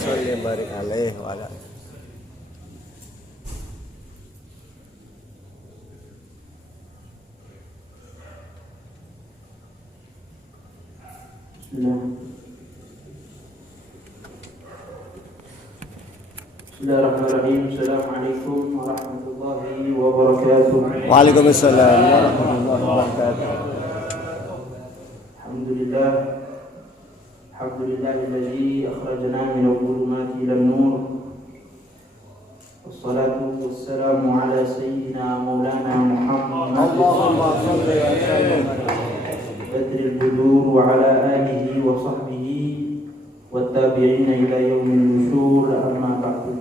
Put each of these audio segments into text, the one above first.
sholli barik alaihi wa ala. Bismillahirrahmanirrahim. Assalamualaikum warahmatullahi wabarakatuh. Waalaikumsalam warahmatullahi wabarakatuh. Alhamdulillah. Alhamdulillahilladzi akhrajana minadh dhulumati ilan nur. Wassalatu wassalamu ala sayyidina maulana Muhammad Allahumma shalli wa sallim badril budur wa ala alihi wa sahbihi wattabi'ina ila yaumin nusyur, amma ba'du.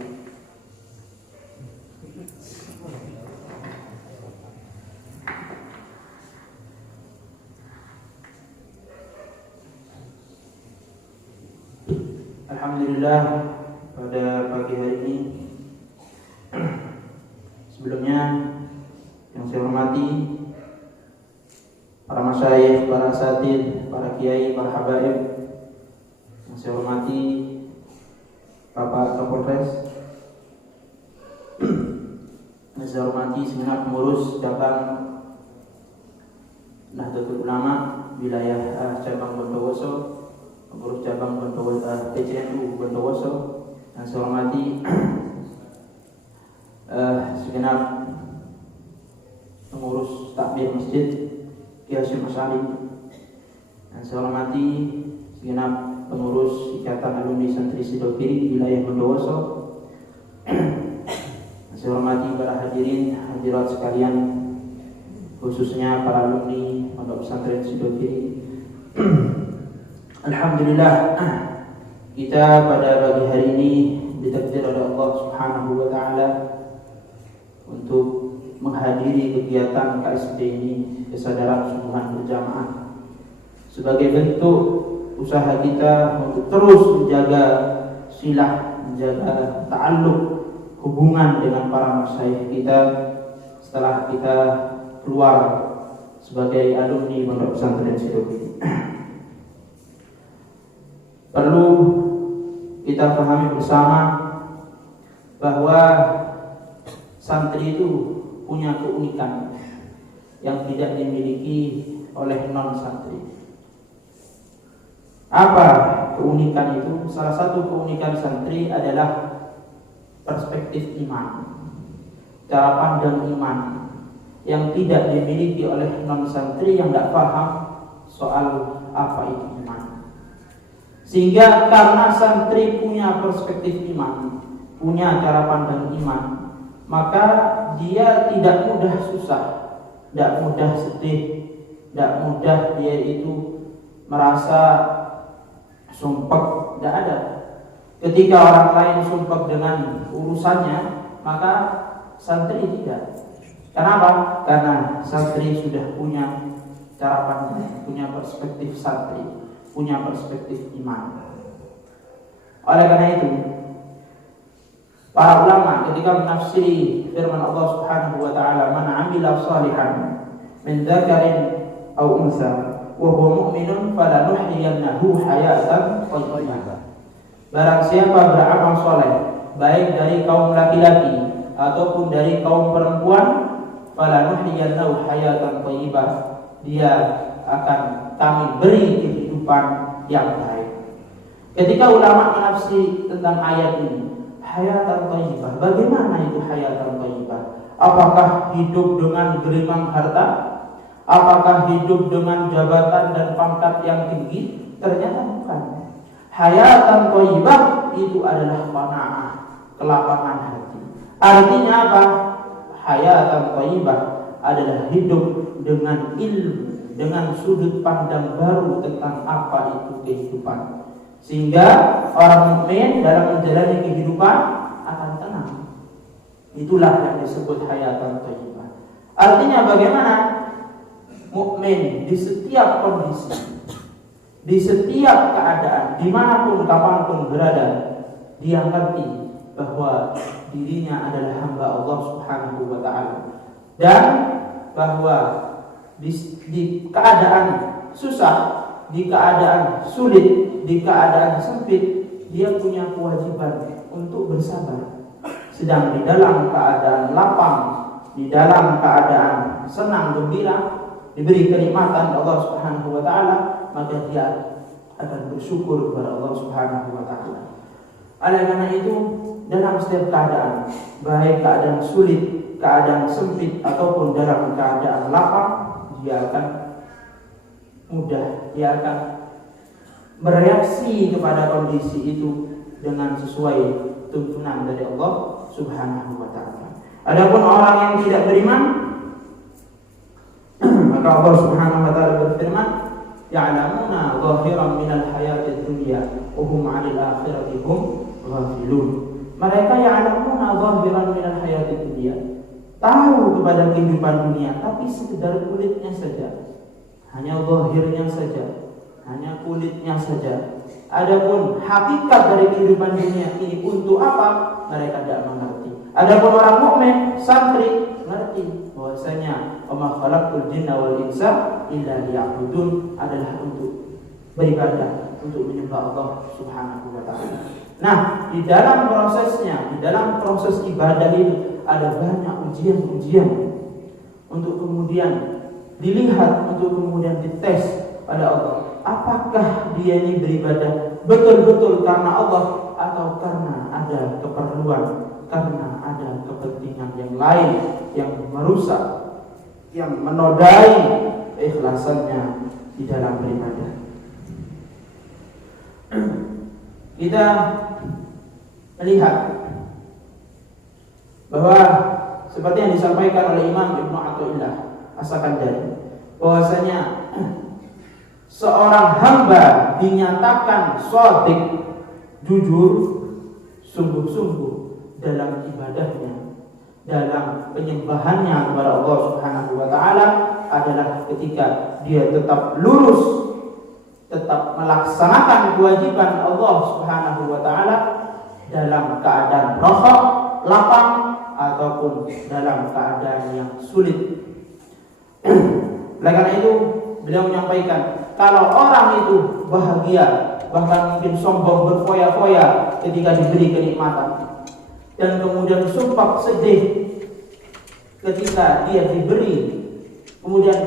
Alhamdulillah, pada pagi hari ini sebelumnya yang saya hormati para masyayikh, para asatidz, para kiai, para habaib, yang saya hormati Bapak Kapolres, yang saya hormati segenap pengurus cabang Nahdlatul Ulama wilayah cabang Bondowoso, pengurus cabang PCNU Bondowoso, yang saya hormati segenap pengurus takmir masjid Kiai Hasyim Asy'ari, yang saya hormati segenap pengurus Ikatan Alumni Santri Sidogiri wilayah Bondowoso, yang saya hormati para hadirin hadirat sekalian, khususnya para alumni Pondok Pesantren Sidogiri. Alhamdulillah, kita pada pagi hari ini ditakdir oleh Allah Subhanahu wa taala untuk menghadiri kegiatan KSD ini, kesadaran subuhan berjamaah, sebagai bentuk usaha kita untuk terus menjaga silah, menjaga ta'alluq, hubungan dengan para masyayikh kita setelah kita keluar sebagai alumni Pondok Pesantren Sidogiri. Perlu kita pahami bersama bahwa santri itu punya keunikan yang tidak dimiliki oleh non-santri. Apa keunikan itu? Salah satu keunikan santri adalah perspektif iman, cara pandang iman yang tidak dimiliki oleh non-santri yang tidak paham soal apa itu iman. Sehingga karena santri punya perspektif iman, punya cara pandang iman, maka dia tidak mudah susah, tidak mudah sedih, tidak mudah dia itu merasa sumpek, tidak ada. Ketika orang lain sumpek dengan urusannya, maka santri tidak. Kenapa? Karena santri sudah punya cara pandang, punya perspektif santri, punya perspektif iman. Oleh karena itu, para ulama ketika menafsiri firman Allah Subhanahu wa taala, "Man 'amila shalihan min dzakarin aw unsa wa huwa mu'minun falanuhyiyannahu hayatan thayyibah." Barang siapa beramal saleh, baik dari kaum laki-laki ataupun dari kaum perempuan, falanuhyiyannahu hayatan thayyibah, dia akan kami beri kehidupan yang baik. Ketika ulama menafsiri tentang ayat ini, hayatan thayyibah, bagaimana itu hayatan thayyibah? Apakah hidup dengan gerimang harta? Apakah hidup dengan jabatan dan pangkat yang tinggi? Ternyata bukan. Hayatan thayyibah itu adalah qanaah, kelapangan hati. Artinya apa? Hayatan thayyibah adalah hidup dengan ilmu, dengan sudut pandang baru tentang apa itu kehidupan, sehingga orang mukmin dalam menjalani kehidupan akan tenang. Itulah yang disebut hayatan thayyibah. Artinya bagaimana mukmin di setiap kondisi, di setiap keadaan, dimanapun kapanpun berada, dia ngerti bahwa dirinya adalah hamba Allah Subhanahu wa taala, dan bahwa di keadaan susah, di keadaan sulit, di keadaan sempit, dia punya kewajiban untuk bersabar. Sedang di dalam keadaan lapang, di dalam keadaan senang gembira, diberi kenikmatan Allah Subhanahu wa taala, maka dia akan bersyukur kepada Allah Subhanahu wa taala. Oleh karena itu, dalam setiap keadaan, baik keadaan sulit, keadaan sempit ataupun dalam keadaan lapang, dia akan mudah, dia akan bereaksi kepada kondisi itu dengan sesuai tuntunan dari Allah Subhanahu wa taala. Adapun orang yang tidak beriman, maka Allah Subhanahu wa taala berfirman, ya'lamuna zahiran minal hayatid dunya wa hum 'anil akhirati hum ghafilun. Mereka ya'lamuna zahiran minal hayatid dunya, tahu kepada kehidupan dunia, tapi sekedar kulitnya saja, hanya zahirnya saja, hanya kulitnya saja. Adapun hakikat dari kehidupan dunia ini untuk apa, mereka tidak mengerti. Adapun orang mukmin, santri, mengerti bahwasanya wa khalaqtul jinna wal insa illa liya'budun, adalah untuk beribadah, untuk menyembah Allah Subhanahu wa taala. Nah, di dalam prosesnya, di dalam proses ibadah itu ada banyak ujian-ujian untuk kemudian dilihat, untuk kemudian dites pada Allah. Apakah dia ini beribadah betul-betul karena Allah atau karena ada keperluan, karena ada kepentingan yang lain yang merusak, yang menodai keikhlasannya di dalam beribadah. Kita melihat bahwa seperti yang disampaikan oleh Imam Ibnu Athaillah As-Sakandari, bahwasanya seorang hamba dinyatakan shadiq, jujur, sungguh-sungguh dalam ibadahnya, dalam penyembahannya kepada Allah Subhanahu wa taala, adalah ketika dia tetap lurus, tetap melaksanakan kewajiban Allah Subhanahu wa taala dalam keadaan rokok, lapang, ataupun dalam keadaan yang sulit. Oleh karena itu, beliau menyampaikan, kalau orang itu bahagia, bahkan mungkin sombong, berfoya-foya ketika diberi kenikmatan, dan kemudian sumpah sedih ketika dia diberi, kemudian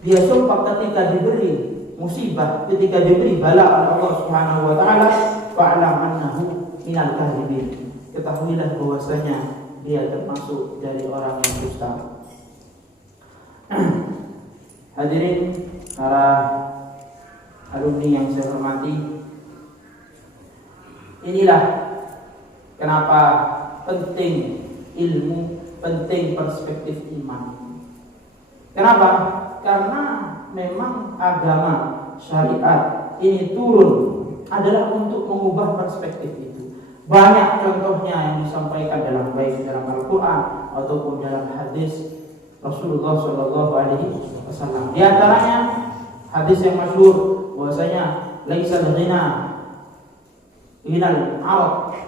dia sumpah ketika diberi musibah, ketika diberi bala oleh Allah Subhanahu wa taala, fa'lam annahu minal kadhibin. Ketahuilah bahwasanya dia termasuk dari orang yang dusta. Hadirin para alumni yang saya hormati, inilah kenapa penting ilmu, penting perspektif iman. Kenapa? Karena memang agama syariat ini turun adalah untuk mengubah perspektif itu. Banyak contohnya yang disampaikan dalam baik dalam Al-Quran ataupun dalam hadis Rasulullah Shallallahu Alaihi Wasallam. Di antaranya hadis yang masyhur bahwasanya laisal ghina minal arad.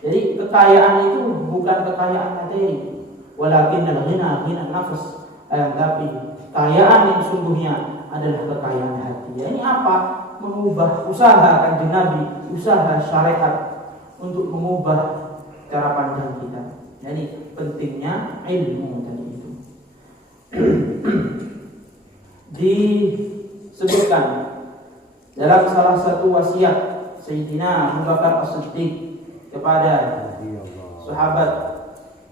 Jadi kekayaan itu bukan kekayaan materi, walakinnal ghina ghina nafs. Tapi kekayaan yang sungguhnya adalah kekayaan hati. Ini apa? Mengubah usaha Kanjeng Nabi, usaha syariat untuk mengubah cara pandang kita. Jadi pentingnya ilmu tadi itu. Disebutkan dalam salah satu wasiat Sayyidina Abu Bakar As-Siddiq kepada sahabat,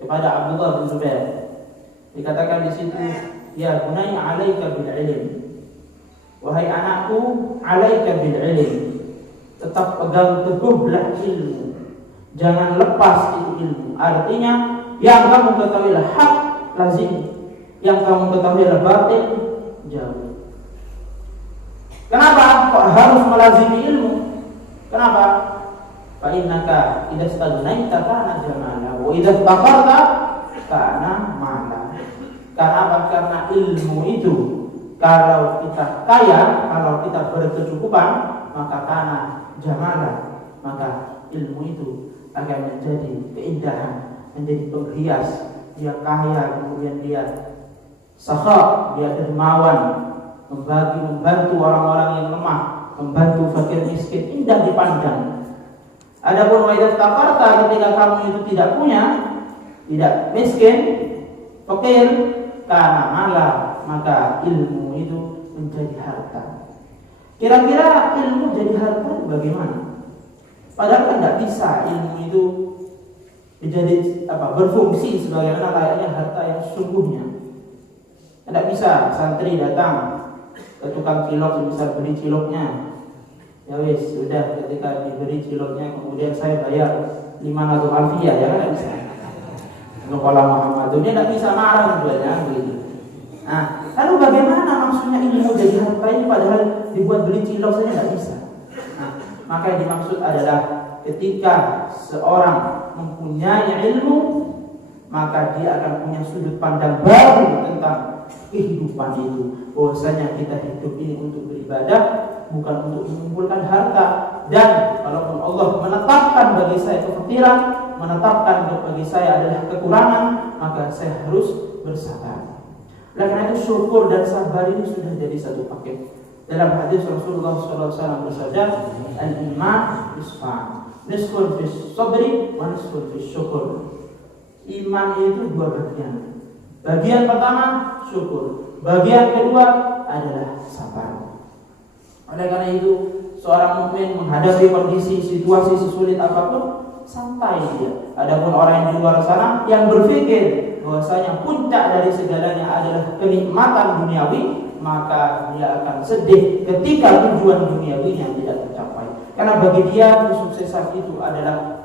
kepada Abdullah bin Zubair, dikatakan di situ, ya bunayya 'alaika bil ilm, wahai anakku, 'alaika bil ilm, tetap pegang teguhlah ilmu, jangan lepas itu ilmu. Artinya yang kamu ketahuilah hak, lazim, yang kamu ketahuilah batil, jauh. Kenapa kok harus melazimi ilmu? Kenapa? Fa innaka idza staghnaita kana jamala wa idza taqarta kana mala. Karena apa? Karena ilmu itu kalau kita kaya, kalau kita berkecukupan, maka kana jamala, maka ilmu itu akan menjadi keindahan, menjadi penghias. Dia kaya, kemudian dia sakha, dia dermawan, membantu orang-orang yang lemah, membantu fakir miskin, indah dipandang. Adapun wa idza taqarta, ketika kamu itu tidak punya, tidak miskin, fakir, karena malah, maka ilmu itu menjadi harta. Kira-kira ilmu jadi harta bagaimana? Padahal kan tidak bisa ilmu itu menjadi berfungsi sebagaimana layaknya harta yang sesungguhnya. Tidak bisa santri datang ke tukang cilok, misal beli ciloknya, ya wis sudah, ketika diberi ciloknya kemudian saya bayar 500 alfiyah, ya kan tidak bisa. Nukola Muhammad dia tidak bisa marah sebenarnya begitu. Nah, lalu bagaimana maksudnya ilmu jadi harta ini padahal dibuat beli cilok saja tidak bisa. Nah, maka yang dimaksud adalah ketika seorang mempunyai ilmu, maka dia akan punya sudut pandang baru tentang kehidupan itu. Bahwasanya kita hidup ini untuk beribadah, bukan untuk mengumpulkan harta. Dan kalaupun Allah menetapkan bagi saya kefakiran, menetapkan bagi saya adalah kekurangan, maka saya harus bersabar. Oleh karena itu syukur dan sabar ini sudah jadi satu paket. Dalam hadis Rasulullah SAW bersabda, al-iman nisfan, nisfun fis sabri wa nisfun fis syukur. Iman itu dua bagian. Bagian pertama syukur, bagian kedua adalah sabar. Oleh karena itu seorang mukmin menghadapi kondisi situasi sesulit apapun, santai dia. Adapun orang yang di luar sana yang berpikir bahwasanya puncak dari segalanya adalah kenikmatan duniawi, maka dia akan sedih ketika tujuan duniawinya tidak tercapai. Karena bagi dia kesuksesan itu adalah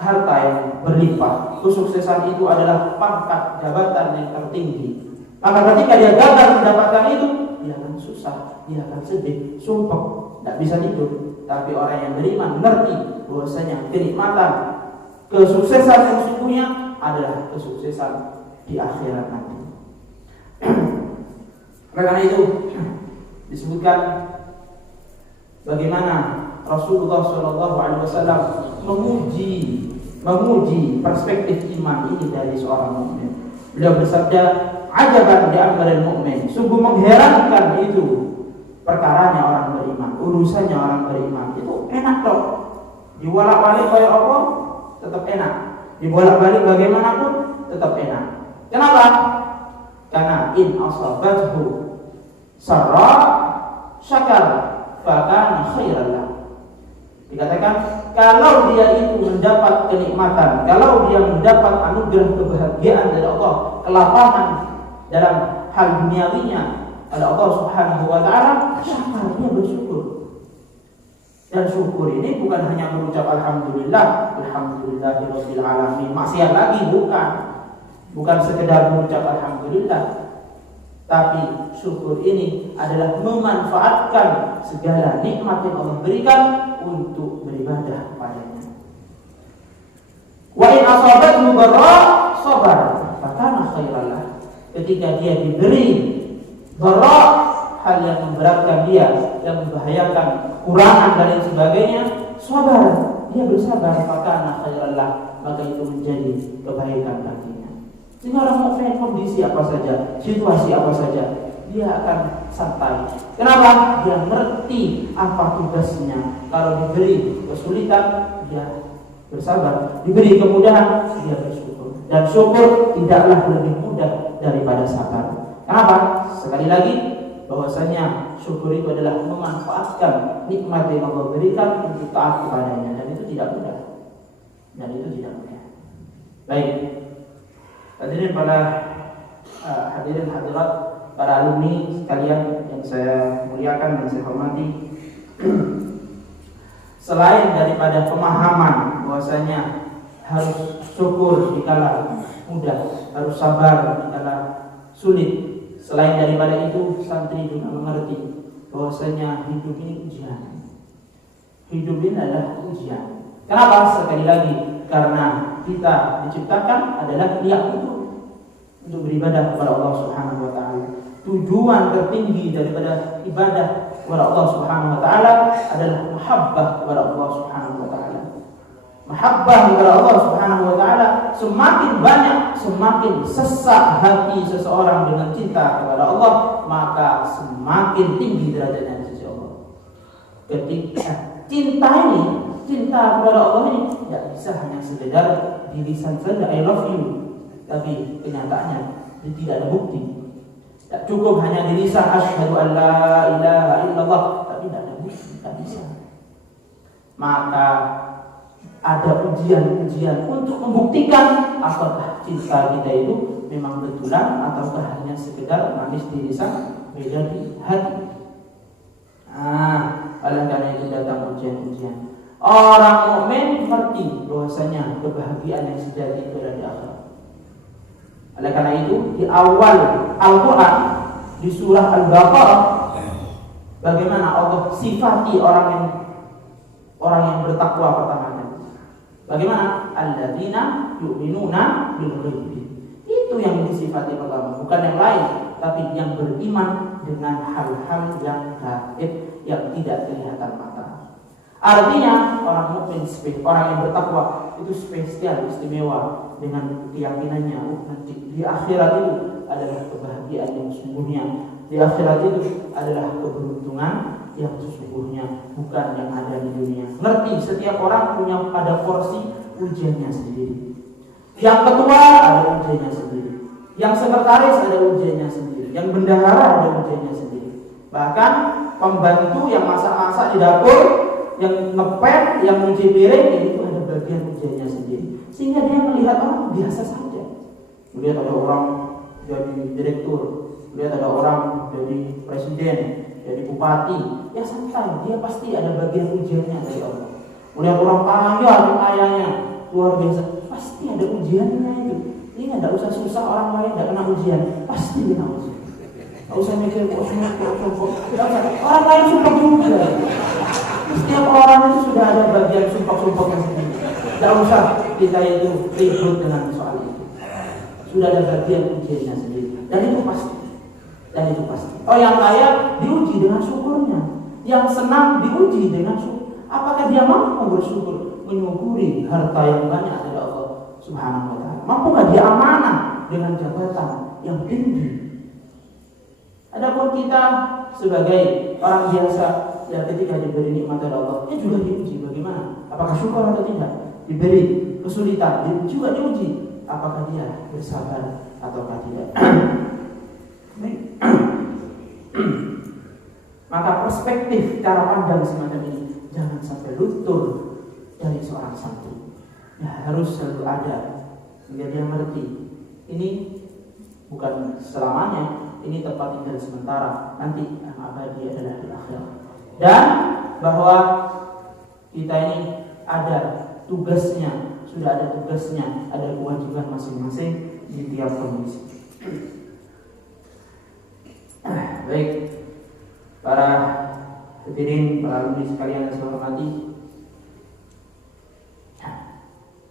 harta yang berlimpah, kesuksesan itu adalah pangkat jabatan yang tertinggi. Maka ketika dia gagal mendapatkan itu, dia akan susah, dia akan sedih, sumpah, tidak bisa tidur. Tapi orang yang beriman mengerti bahwasanya kenikmatan, kesuksesan yang sesungguhnya adalah kesuksesan di akhirat nanti. Karena itu disebutkan bagaimana Rasulullah SAW memuji perspektif iman ini dari seorang mukmin. Beliau bersabda, "Ajaban di amril mukmin." Sungguh mengherankan itu perkaranya orang beriman, urusannya orang beriman. Itu enak toh. Dibolak-balik kayak apa? Tetap enak. Dibolak-balik bagaimanapun tetap enak. Kenapa? Karena in asabathu sarra syakar fakana khairan lahu. Dikatakan kalau dia itu mendapat kenikmatan, kalau dia mendapat anugerah kebahagiaan dari Allah, kelapangan dalam hal duniawinya oleh Allah Subhanahu wa taala, syakar, dia bersyukur. Dan syukur ini bukan hanya mengucap alhamdulillah, alhamdulillahirabbil alamin, maksiat lagi bukan sekedar mengucap alhamdulillah. Tapi syukur ini adalah memanfaatkan segala nikmat yang Allah berikan untuk beribadah kepadanya. Wa in asabathu dharra sabar fakana khairan lah. Ketika dia diberi dharra, hal yang memberatkan dia, yang membahayakan, kurangan dan lain sebagainya, sabar, dia bersabar, fakana khairan lah, maka itu menjadi kebaikan baginya. Jadi orang mukmin kondisi apa saja, situasi apa saja, dia akan santai. Kenapa? Dia ngerti apa tugasnya. Kalau diberi kesulitan, dia bersabar. Diberi kemudahan, dia bersyukur. Dan syukur tidaklah lebih mudah daripada sabar. Kenapa? Sekali lagi, bahwasanya syukur itu adalah memanfaatkan nikmat yang Allah berikan untuk taat kepadanya. Dan itu tidak mudah. Baik. Hadirin hadirat, para alumni sekalian yang saya muliakan dan saya hormati. Selain daripada pemahaman bahwasanya harus syukur dikala mudah, harus sabar dikala sulit, selain daripada itu santri juga mengerti bahwasanya hidup ini ujian. Hidup ini adalah ujian. Kenapa? Sekali lagi, karena kita diciptakan adalah niat untuk beribadah kepada Allah Subhanahu wa taala. Tujuan tertinggi daripada ibadah kepada Allah Subhanahu wa taala adalah mahabbah kepada Allah Subhanahu wa taala. Mahabbah kepada Allah Subhanahu wa taala semakin banyak, semakin sesak hati seseorang dengan cinta kepada Allah, maka semakin tinggi derajatnya di sisi Allah. Ketika cinta ini cinta kepada Allah ini tidak bisa hanya sekedar di lisan saja I love you, tapi kenyataannya tidak ada bukti. Tidak cukup hanya di lisan asyhadu an la ilaha illallah, tapi tidak ada bukti, tidak bisa. Maka ada ujian-ujian untuk membuktikan apakah cinta kita itu memang betulan ataukah hanya sekedar manis di lisan, beda di hati. Oleh karena itu datang ujian-ujian. Orang mukmin mengerti bahwasanya kebahagiaan yang sejati itu ada di akhirat. Oleh karena itu di awal Al-Quran di surah Al-Baqarah, bagaimana Allah sifati orang yang bertakwa pertama kali. Bagaimana? Alladzina yu'minuna bil ghaibi. Itu yang disifati pertama, bukan yang lain, tapi yang beriman dengan hal-hal yang gaib yang tidak kelihatan mata. Artinya orang mukmin, orang yang bertakwa itu spesial, istimewa dengan keyakinannya nanti di akhirat itu adalah kebahagiaan yang sesungguhnya. Di akhirat itu adalah keberuntungan yang sesungguhnya, bukan yang ada di dunia. Ngerti, setiap orang punya pada porsi ujiannya sendiri. Yang ketua ada ujiannya sendiri, yang sekretaris ada ujiannya sendiri, yang bendahara ada ujiannya sendiri. Bahkan pembantu yang masak-masak di dapur, yang ngepel, yang nyuci piring, itu ada bagian ujiannya sendiri. Sehingga dia melihat orang biasa saja. Melihat ada orang jadi direktur, melihat ada orang jadi presiden, jadi bupati, ya santai, dia pasti ada bagian ujiannya dari Allah. Melihat orang kaya, kayanya luar biasa, pasti ada ujiannya itu. Ini tidak usah susah, orang lain tidak kena ujian, pasti kena ujian. Tidak usah mikir orang lain sumpah juga. Setiap orang itu sudah ada bagian sumpah-sumpahnya sendiri. Tidak usah kita itu ribut dengan soal itu. Sudah ada bagian ujiannya sendiri, dan itu pasti. Oh, yang kaya diuji dengan syukurnya, yang senang diuji dengan syukur. Apakah dia mampu bersyukur, menyukuri harta yang banyak dari Allah Subhanahu wa Ta'ala? Mampukah dia amanah dengan jabatan yang tinggi? Adapun kita sebagai orang biasa, ya ketika diberi nikmat dari Allah, dia juga diuji bagaimana? Apakah syukur atau tidak? Diberi kesulitan, dia juga diuji. Apakah dia bersabar ataukah tidak? Maka perspektif cara pandang semacam ini jangan sampai luntur dari seorang santri. Ya, harus selalu ada sehingga dia mengerti ini bukan selamanya, ini tempat tinggal sementara, nanti yang abadi adalah di akhirat. Dan bahwa kita ini ada tugasnya, sudah ada tugasnya, ada kewajiban masing-masing di tiap kondisi. Baik, para hadirin, para alumni sekalian yang saya hormati,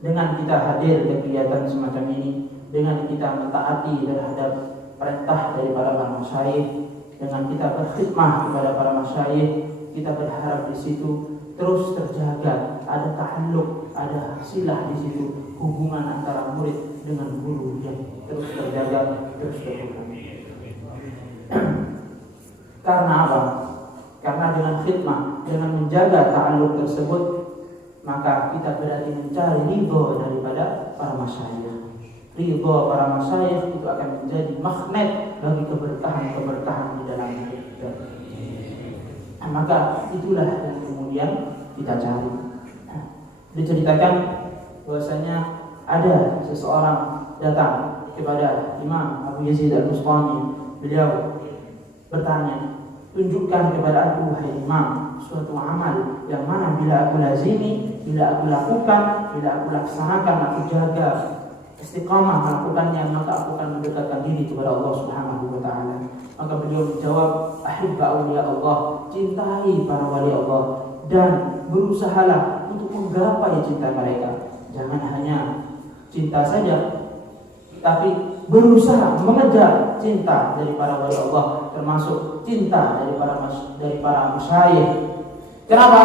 dengan kita hadir ke kegiatan semacam ini, dengan kita mentaati terhadap perintah dari para masyayikh, dengan kita berkhidmah kepada para masyayikh, kita berharap di situ terus terjaga, ada ta'alluq, ada silah di situ, hubungan antara murid dengan guru yang terus terjaga, terus terhubung. Karena apa? Karena dengan khidmah, dengan menjaga ta'alluq tersebut, maka kita berarti mencari ridho daripada para masyayikh. Ridho para masyayikh itu akan menjadi magnet bagi keberkahan-keberkahan di dalam hidup kita. Maka itulah yang kemudian kita cari. Diceritakan bahwasanya ada seseorang datang kepada Imam Abu Yazid Al-Bustami. Beliau bertanya, tunjukkan kepada aku, wahai Imam, suatu amal yang mana bila aku lazimi, bila aku lakukan, bila aku laksanakan, aku jaga istiqamah melakukannya, maka aku akan mendekatkan diri kepada Allah Subhanahu wa Ta'ala. Maka beliau menjawab, ahibba awliya Allah, cintai para wali Allah dan berusahalah untuk menggapai cinta mereka. Jangan hanya cinta saja, tapi berusaha mengejar cinta dari para wali Allah, termasuk cinta dari para masyayikh. Kenapa?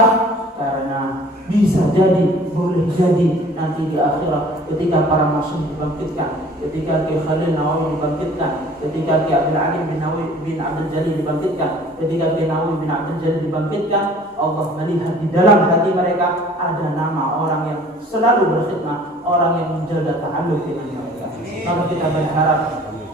Karena Bisa jadi, boleh jadi nanti di akhirat ketika para masyhur dibangkitkan, ketika Ki Khalil Nawawi dibangkitkan, ketika Ki Abdul Alim bin Nawawi bin Abdul Jalil dibangkitkan, ketika Ki Nawawi bin Abdul Jalil dibangkitkan, Allah melihat di dalam hati mereka ada nama orang yang selalu berkhidmat, orang yang menjaga ta'alluq dengan mereka. Maka kita berharap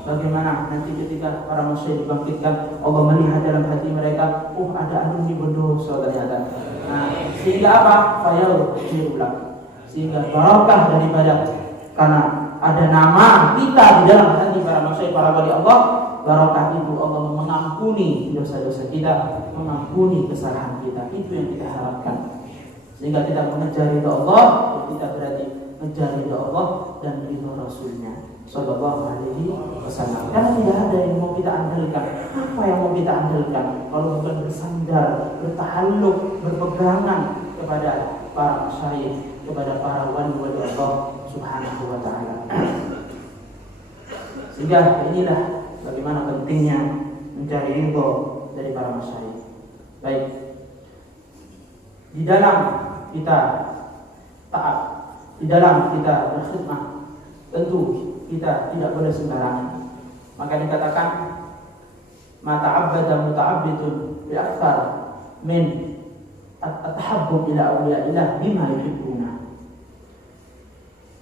bagaimana nanti ketika para masyhur dibangkitkan, Allah melihat dalam hati mereka, oh ada alumni Bondowoso ternyata. Nah, sehingga apa? Fayal diulang. Sehingga barakah daripada karena ada nama kita di dalam hati para masyhur, para wali Allah, barakah itu Allah mengampuni dosa-dosa kita, mengampuni kesalahan kita. Itu yang kita harapkan. Sehingga kita mengejar ridha Allah, kita berarti mengejar ridha Allah dan ridha Rasulnya Sallallahu Alaihi Wasallam. Karena tidak ada yang mau kita andalkan. Apa yang mau kita andalkan kalau bukan bersandar, bertahalluq, berpegangan kepada para masyayikh, kepada para wali-wali Allah Subhanahu wa taala. Sehingga inilah bagaimana pentingnya mencari ridha dari para masyayikh. Baik. Di dalam kita taat, di dalam kita berkhidmah, tentu kita tidak boleh sembarangan. Maka dikatakan ma ta'abbada muta'abbidun bi akthar min at-tahabbub ila awliyaillah bima yuhibbuna.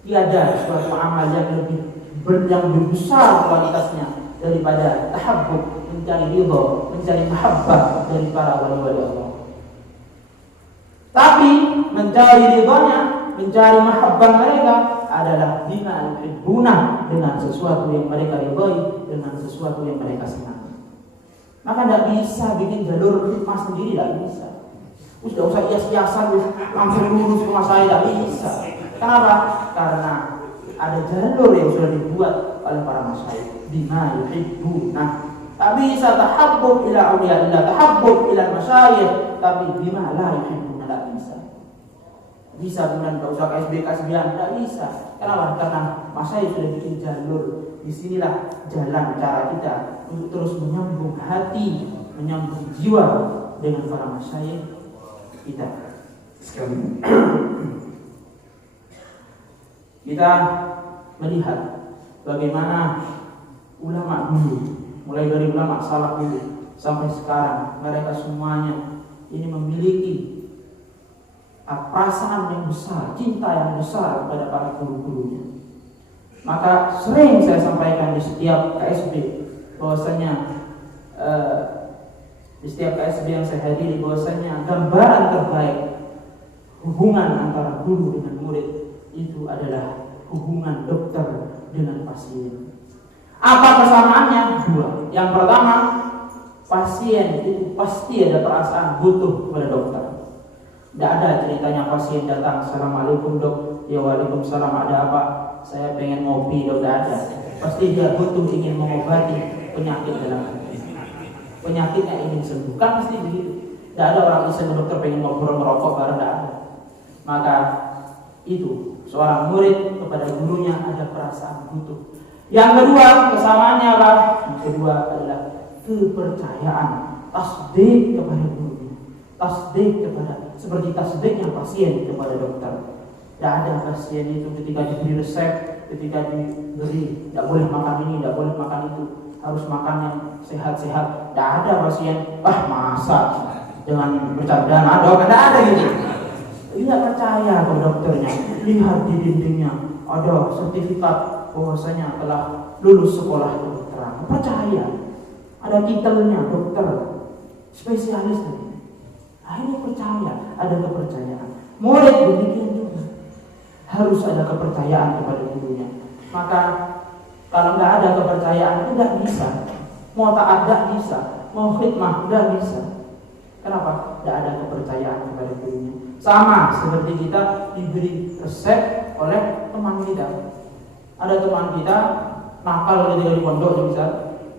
Tiada suatu amal yang lebih besar kualitasnya daripada tahabbub, mencari ridha, mencari mahabbah dari para wali-wali Allah. Tapi mencari ridhanya, mencari mahabbah mereka adalah bima yuhibbuna, dengan sesuatu yang mereka ridhai, dengan sesuatu yang mereka senangi. Maka tidak bisa bikin jalur hikmah sendiri, tidak bisa. Tidak usah hias-hiasan langsung lurus ke saya, tidak bisa. Kenapa? Karena ada jalur yang sudah dibuat oleh para masyayikh. Bima yuhibbuna. Tak bisa tahabbub ila awliyaillah, tahabbub ila masyayikh, tapi bima la yuhibbuna, tidak bisa. Bisa kemudian tidak usah KSB-KSB-an, tidak bisa. Kenapa? Karena masyayikh sudah bikin jalur. Disinilah jalan cara kita untuk terus menyambung hati, menyambung jiwa dengan para masyayikh kita. Sekali kita melihat bagaimana ulama dulu, mulai dari ulama salaf dulu sampai sekarang, mereka semuanya ini memiliki perasaan yang besar, cinta yang besar kepada para guru-gurunya. Maka sering saya sampaikan di setiap KSB bahwasanya di setiap KSB yang saya hadiri bahwasanya gambaran terbaik hubungan antara guru dengan murid itu adalah hubungan dokter dengan pasien. Apa kesamaannya? Dua. Yang pertama, pasien itu pasti ada perasaan butuh kepada dokter. Tidak ada ceritanya pasien datang, assalamualaikum dok, ya waalaikumsalam, ada apa? Saya pengen ngopi, dok, tidak ada. Pasti dia butuh, ingin mengobati penyakit dalam hati. Penyakitnya ingin sembuh, kan pasti begitu. Tidak ada orang iseng dokter pengen ngobrol merokok bareng, tidak ada. Maka itu seorang murid kepada gurunya ada perasaan butuh. Yang kedua, kesamaannya apa? Yang kedua adalah kepercayaan, tasdik kepada gurunya, tasdik kepada, seperti tasdiknya pasien kepada dokter. Tidak ada pasien itu ketika diberi resep, ketika diberi tidak boleh makan ini, tidak boleh makan itu, harus makan yang sehat-sehat. Tidak ada pasien, masa dengan bercandaan dok, tidak ada gitu. Dia percaya ke dokternya, lihat di dindingnya ada sertifikat bahwasanya telah lulus sekolah kedokteran. Percaya, ada titelnya dokter spesialis. Ini percaya, ada kepercayaan. Murid demikian juga, harus ada kepercayaan kepada gurunya. Maka kalau nggak ada kepercayaan, tidak bisa. Mau taat tidak bisa, mau khidmah tidak bisa. Kenapa? Tidak ada kepercayaan kepada gurunya. Sama seperti kita diberi resep oleh teman kita. Ada teman kita nakal ketika di pondok, bisa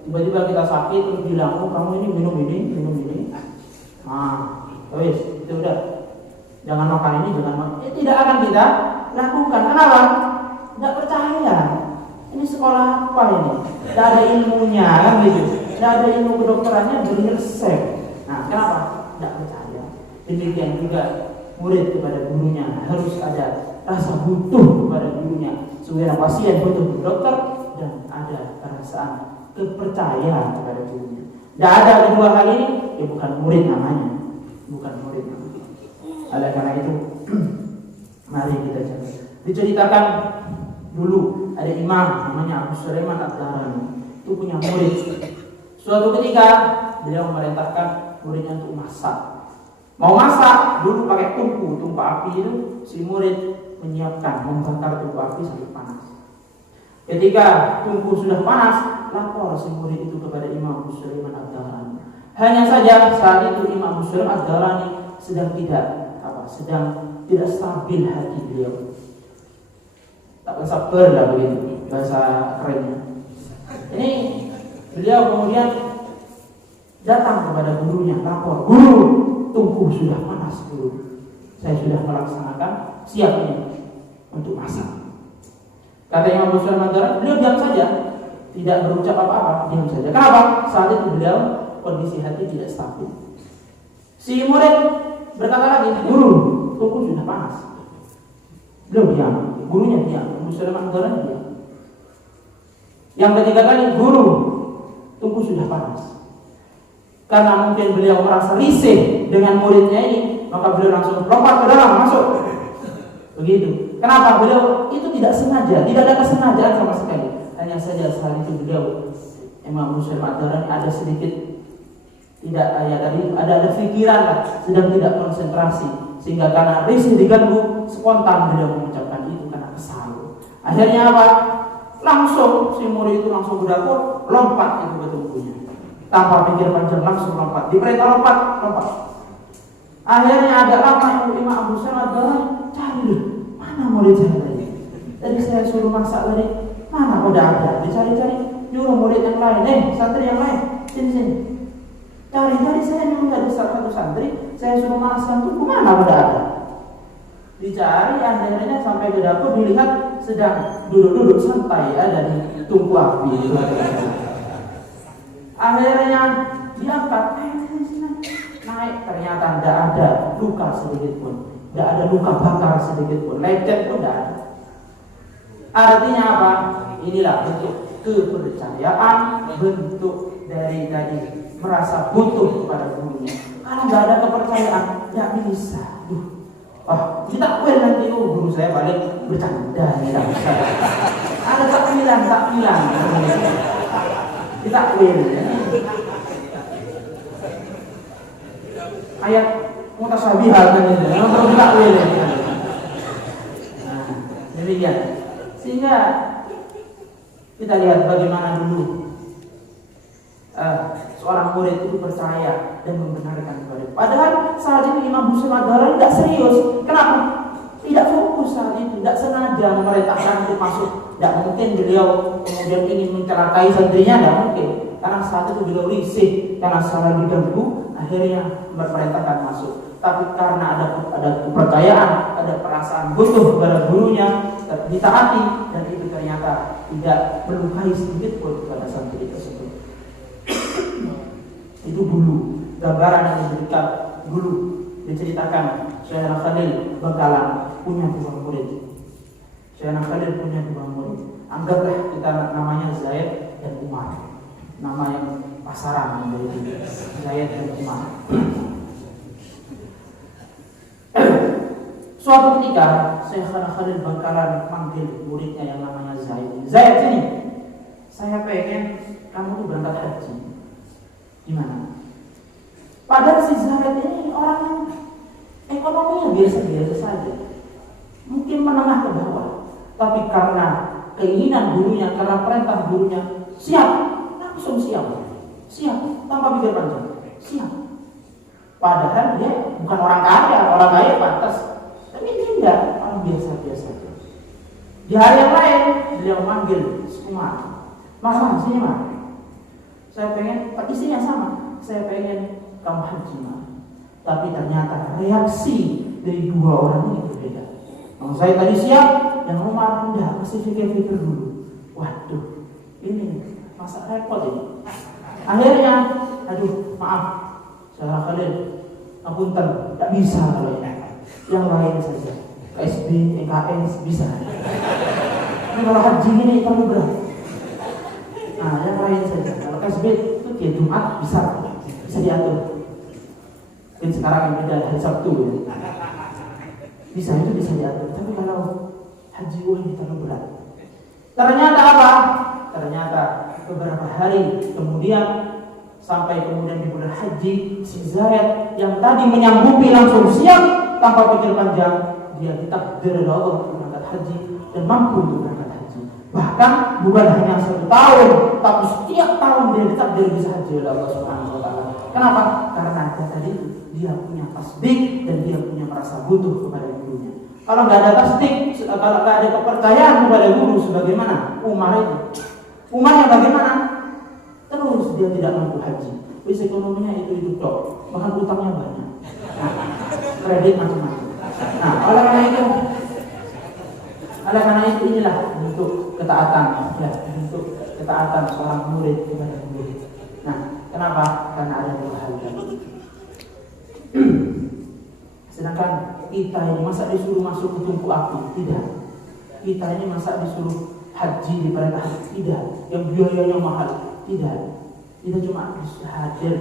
tiba-tiba kita sakit terus bilang, oh kamu ini minum ini. Wes, itu udah. Jangan makan ini, jangan makan. Tidak akan kita lakukan. Kenapa? Tidak percaya. Ini sekolah apa ini? Tidak ada ilmunya, kan gitu. Tidak ada ilmu kedokterannya, beri resep. Nah, kenapa? Tidak percaya. Demikian juga murid kepada gurunya, harus ada rasa butuh kepada gurunya, supaya pasien butuh ke dokter, dan ada perasaan kepercayaan kepada gurunya. Tidak ada kedua hal ini, ya bukan murid namanya, bukan murid namanya. Oleh karena itu, mari kita jaga. Diceritakan dulu ada imam namanya Abu Sulaiman Ad-Darani, itu punya murid. Suatu ketika beliau memerintahkan muridnya untuk masak. Mau masak dulu pakai tungku api itu, si murid menyiapkan membakar tungku api sampai panas. Ketika tungku sudah panas, lapor si murid itu kepada Imam Abu Sulaiman Ad-Darani. Hanya saja saat itu Imam Abu Sulaiman Ad-Darani sedang tidak stabil hati beliau. Tak sabar lah begitu bahasa kerennya. Ini beliau kemudian datang kepada gurunya, lapor, "Guru, tungku sudah panas, guru. Saya sudah melaksanakan siap ini untuk masak." Kata Imam Abu Sulaiman Ad-Darani, beliau diam saja, tidak berucap apa-apa, diam saja. Kenapa? Saat itu beliau kondisi hati tidak stabil. Si murid berkata lagi, "Guru, tungku sudah panas." Beliau diam, gurunya diam, Abu Sulaiman Ad-Darani diam. Yang ketiga kali, "Guru, tungku sudah panas." Karena mungkin beliau merasa risih dengan muridnya ini, maka beliau langsung lompat ke dalam, masuk. Begitu. Kenapa? Beliau itu tidak sengaja, tidak ada kesengajaan sama sekali. Hanya saja saat itu beliau, Imam Abu Sulaiman Ad-Darani ada sedikit ada pikiran lah, sedang tidak konsentrasi, sehingga karena risih diganggu, spontan beliau mengucapkan itu karena kesal. Akhirnya apa? Langsung si murid itu langsung ke dapur, lompat itu ke tungkunya. Tanpa pikir panjang langsung lompat. Diperintah lompat. Akhirnya agak lama Imam Abu Sulaiman Ad-Darani cari dulu, mana murid saya tadi? Tadi saya suruh masak tadi, mana udah ada? Dicari-cari, nyuruh murid yang lain, santri yang lain, sini. Cari tadi saya nyuruh tadi satu santri, saya suruh manaskan tungku, mana udah ada? Dicari, akhirnya sampai ke dapur dilihat sedang duduk-duduk santai ada di tungku api. Akhirnya diangkat, naik, ternyata tidak ada luka sedikit pun, tidak ada luka bakar sedikit pun, lecet pun tidak ada. Artinya apa? Inilah bentuk kepercayaan, bentuk dari tadi merasa butuh kepada gurunya. Kalau tidak ada kepercayaan, tidak bisa. Kita nanti guru saya balik bercanda, tidak bisa. Ada takmilan. Kita ayat mutasyabihat kan itu, untuk ditakwil. Nah, demikian. Sehingga kita lihat bagaimana dulu seorang murid itu percaya dan membenarkan kepada. Padahal saat ini Imam Abu Sulaiman Ad-Darani tidak serius. Kenapa? Tidak fokus saat itu, tidak sengaja memerintahkan untuk masuk. Tidak mungkin beliau kemudian ingin mencelakai santrinya, tidak mungkin. Karena saat itu beliau risih, karena salah diganggu, akhirnya memerintahkan masuk. Tapi karena ada kepercayaan, ada perasaan butuh kepada gurunya, ditaati, dan itu ternyata tidak melukai sedikit pun kepada santri tersebut. Itu dulu gambaran yang diberikan dulu, diceritakan Syekh Khalil Bangkalan punya dua murid. Syekh Khalil punya dua murid. Anggaplah kita namanya Zaid dan Umar. Nama yang pasaran menjadi Zaid dan Umar. Suatu ketika Syekh Khalil Bangkalan manggil muridnya yang namanya Zaid. Zaid, sini. Saya pengen kamu tuh berangkat haji. Gimana? Padahal si Zaid ini orang yang ekonominya biasa-biasa saja, mungkin menengah ke bawah, tapi karena keinginan gurunya, karena perintah gurunya, langsung siap tanpa pikir panjang, siap. Padahal dia bukan orang kaya pantas, tapi tidak, orang biasa-biasa. Di hari yang lain beliau manggil Umar, Mas, sini Mas. Saya pengen, isinya sama, saya pengen kamu haji Mas. Tapi ternyata reaksi dari dua orang ini berbeda. Yang saya tadi siap, yang Umar enggak, masih pikir-pikir dulu. Waduh, ini masa repot ini. Akhirnya, maaf, Syekh Khalil, apunten, tidak bisa kalau ini. yang lain saja. KSB, NKS bisa. Ini kalau haji ini terlalu berat. Nah, yang lain saja. Kalau KSB itu tiap Jumat bisa diatur. Mungkin sekarang yang beda hari Sabtu ya. Bisa diatur. Tapi kalau haji ini terlalu berat. Ternyata apa? Ternyata beberapa hari kemudian sampai kemudian di bulan haji, si Zaid yang tadi menyanggupi langsung siap tanpa pikir panjang, dia ditakdir oleh Allah untuk berangkat haji dan mampu untuk berangkat haji. Bahkan bukan hanya 1 tahun, tapi setiap tahun dia ditakdir bisa haji oleh Allah Subhanahu wa taala. Kenapa? Karena tadi dia punya tasdik dan dia punya merasa butuh kepada gurunya. Kalau nggak ada tasdik, kalau nggak ada kepercayaan kepada guru, sebagaimana Umar itu. Umarnya bagaimana? Terus dia tidak mampu haji. Wis ekonominya itu dok, bahkan utangnya banyak. Kredit macam-macam. Nah, oleh karena itu inilah bentuk ketaatan, ya, bentuk ketaatan seorang murid kepada murid. Nah, kenapa? Karena ada 2 hal tadi. Sedangkan kita ini masa disuruh masuk ke tungku api? Tidak. Kita ini masa disuruh haji di perintah? Tidak. Yang biayanya mahal? Tidak. Kita cuma hadir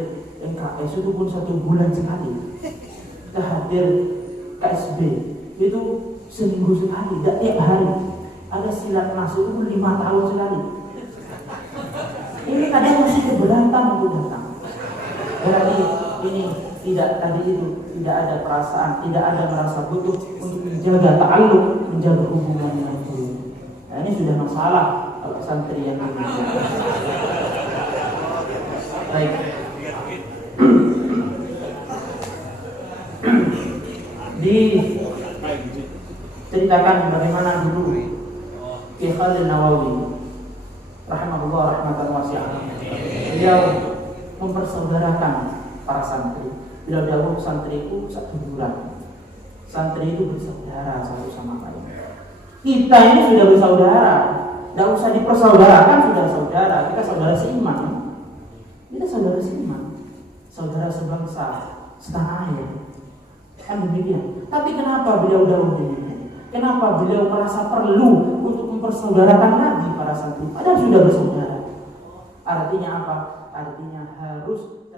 NKS itu pun 1 bulan sekali. Kita hadir KSB itu seminggu sekali, tidak tiap hari. Ada silat masuk itu 5 tahun sekali. Ini kadang masih keberatan untuk datang. Berarti ini tidak ada perasaan, tidak ada merasa butuh untuk menjaga ta'alluq, menjaga hubungan dengan guru. Nah, ini sudah masalah kalau santri yang ini. Baik. Diceritakan bagaimana dulu Syekh Khalil Nawawi rahimahullah rahmatan wasi'ah. Beliau mempersaudarakan para santri. Beliau dahulu santriku 1 bulan. Santri itu bersaudara satu sama lain. Kita ini sudah bersaudara, tidak usah dipersaudarakan, sudah saudara. Kita saudara seiman. Kita saudara seiman, saudara sebangsa, setanah air. Kan demikian. Tapi kenapa beliau dahulu demikian? Kenapa beliau merasa perlu untuk mempersaudarakan lagi para santri? Padahal sudah bersaudara. Artinya apa? Artinya harus